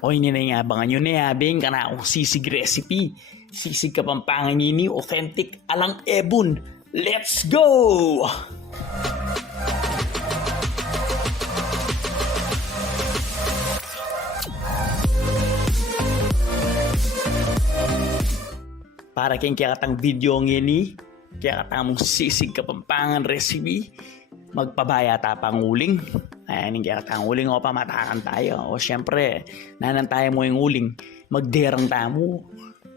O hindi na yung abangan nyo na yabing ka na akong sisig recipe. Sisig Kapampangan ini authentic alang ebon. Let's go! Para kayong kikatang video ngini, kaya katamong sisig Kapampangan recipe, magpabaya tapang uling. Ayan yung kaya uling o pamatakan tayo. O syempre, nanan tayo mo yung uling, magderang tamo.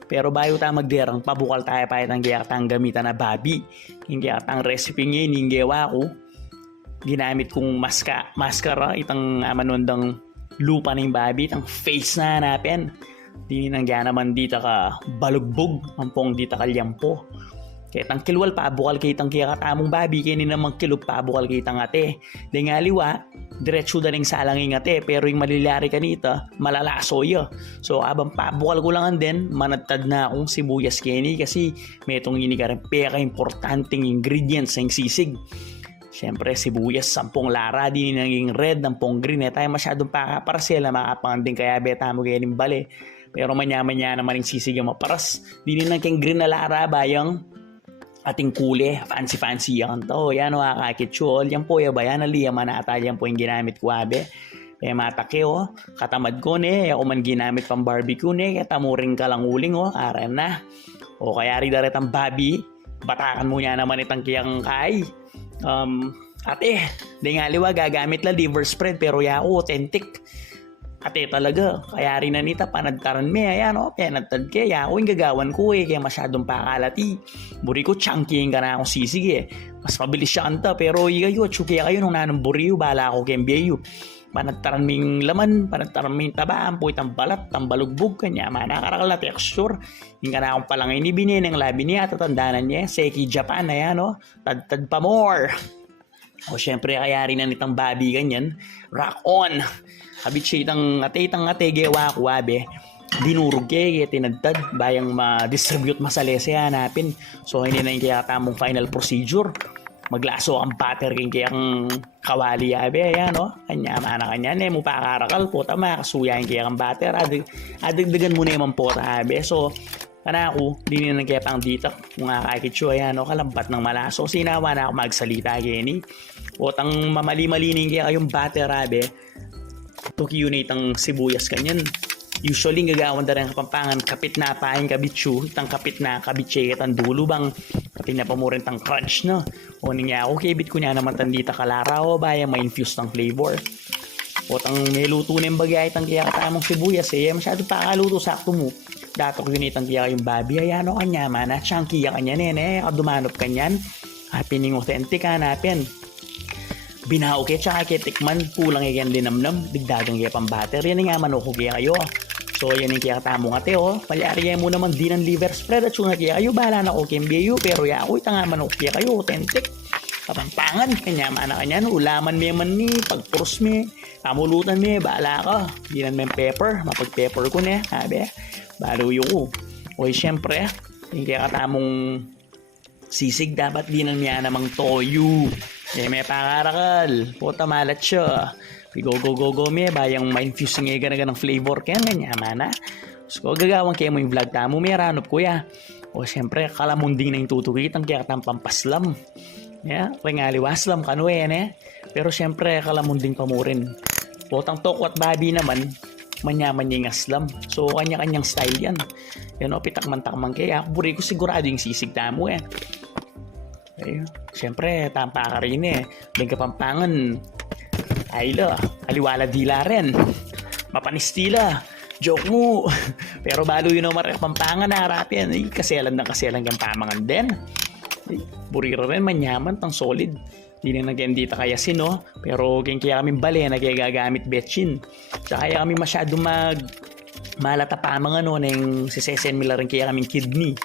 Pero bayo tayo magderang, pabukal tayo pa itang kaya gamitan na babi. Yung kaya recipe ngayon, yung gawa ko, ginamit kong maskara, itang manundang lupa ng babi, itang face na hanapin. Di nangya naman dito ka balugbog, ampong dito ka liyampo. Kaya tang kilwal pa, bukal kay tang kaya katamong babi, kaya namang kilog pa, bukal kay tang ate. Di nga liwa, diretso da ning salang yung ate, pero yung malilari kanita, malalaso yo. So abang pa, bukal ko lang din, manatad na akong sibuyas kini, kasi may itong ini ka rin peka-importanting ingredients ng sisig. Siyempre, sibuyas, 10 lara, di naging red, 10 green. Tayo masyadong pakaparasela, makapanganding kaya beta mo kaya ng bali. Pero manya-manya naman yung sisig yung maparas. Di naging green na lara, bayang ating kule, fancy yan to. Yan o, kakitsyo. Yan po, bayan na liya manata. Yan po yung ginamit ko, abe. Kaya matake, o. Katamad ko, ne. Ako man ginamit pang barbecue, ne. Kaya tamuring ka lang uling, o. Aran na. O, kaya rin darat ang babi. Batakan mo niya naman itang kiyang kay. Ate, di nga liwa, gagamit lang liver spread. Pero ya, authentic. Ate talaga, kaya rin na nita panadtaran me, ayan o, penadtad kaya ako yung gagawan ko kaya masyadong pakalati. Buri ko chunky yung ka na akong sisig Mas mabilis siya kanta, pero igayo, tsuki kayo nung nanong buriyo, bala ako kembiyo. Panadtaran mo yung laman, panadtaran mo yung tabaan, po itang balat, tambalugbog, kanya, manakarakal na texture. Yung ka na akong palang inibinin ng labi niya, tatandanan niya, Seki Japan, ayan o, tad pa more. O syempre, kaya rin na nitang babi ganyan, rock on. Habit siya itang ate gewa ko abe. Dinurog kaya tinagtad bayang ma-distribute masalese hanapin. So hindi na yung kaya tamong final procedure. Maglaso ang butter kaya ang kawali abe ayan no. Kanya mana kanya ne mo pakarakal po tama kasuya yung kaya ang butter. Adagdagan mo na yung po abe. So kana ako, di na kaya pang dito kung kakakitsyo ayan no, kalampat ng malaso. Sinawa na ako magsalita gini. O tang mamali-mali kaya kayong butter abe. Tukiyunit ang sibuyas kanyan. Usually gagawan da rin Kapampangan kapit na paing kabitsu, itang kapit na kabitse itang dulo bang kapit na pamurin tang crunch no. O niya ako kibit ko niya naman tandita kalara o baya ma-infuse ng flavor. O tang niluto ng bagay itang kaya katamang sibuyas masyado pa kaluto sakto mo. Datok yun itang kaya yung babi ayano kanya mana chunky kanyan kadumanop kanyan. Happening authentic hanapin. Binaw kaya tsaka kaya tikman kulang yan dinamnam digdagang kaya pang butter yan nga manoko kaya kayo. So yan yung kaya katamo nga teo palyari mo naman din ng liver spread at sunga kaya kayo bahala na ko kembiyo pero ya ako nga manoko kaya kayo authentic Kapampangan kanya mana kanya ulaman may man ni pagpurus me kamulutan me bahala ka dinan may pepper mapag pepper ko ne sabi baluyo ko o syempre yung kaya katamong sisig dapat dinan niya namang toyo. May pakarakal. Puta malat siya. Go me. Bayang ma-infuse nga ganaga ng flavor. Kaya nga mana. So gagawang kaya mo yung vlog tamo. May ranop kuya. O syempre kalamunding na yung tutugit. Ang kaya katang pampaslam. Pangaliwaslam kano Pero syempre kalamunding pa mo rin. Putang toko at babi naman. Manyaman yung aslam. So kanya-kanyang style yan. Yan o pitakman-takman kaya. Buri ko sigurado yung sisig tamo Siyempre, tampa ka rin May Kapampangan. Ayla, aliwala dila rin. Mapanistila. Joke mo. Pero balo yun naman Kapampangan na harapin. Kaselan kang pamangan din. Burira rin, manyaman, tang solid. Hindi na nag-endita kaya sino. Pero kaya kami bali, nagagamit betchin. Tsaka kaya kami masyado malata pamangan neng sisesen mila rin kaya kaming kidney.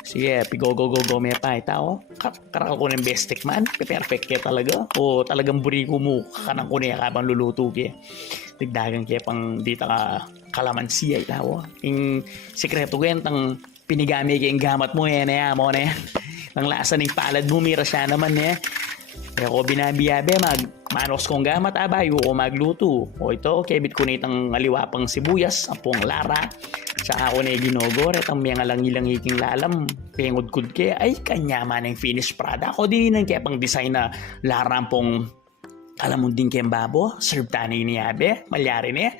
Sige, go may pa tao. Karakal ko ng bestek man. Perfect kaya talaga. O talagang buriko mo. Kakanang ko niya kabang luluto kaya. Digdagan kaya pang dita ka kalamansi ay tao. Yung sekreto ko yan, tang pinigami kaya yung gamat mo mo Ang lasa ng palad mo, mira siya naman Kaya ko binabiyabe, Manos kong gamat abayo o magluto. O ito, kebit ko na itang aliwapang sibuyas, apong lara. Saka ako na ginogore, itang mga langilang-iking lalam. Pengod-kud ke, ay kanya man ang finished product. O din ang kaya pang design na larampong alam mo din kayang babo, serve tanay niyabe, malyari niya.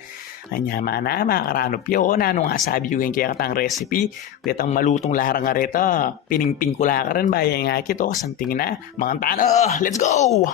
Anya mana, makaranop yun. Ano nga sabi yung kaya katang recipe. Kitang malutong larang nga rito. Piningping ko la ka rin. Bayan nga kito. Santing na. Mga tano, let's go!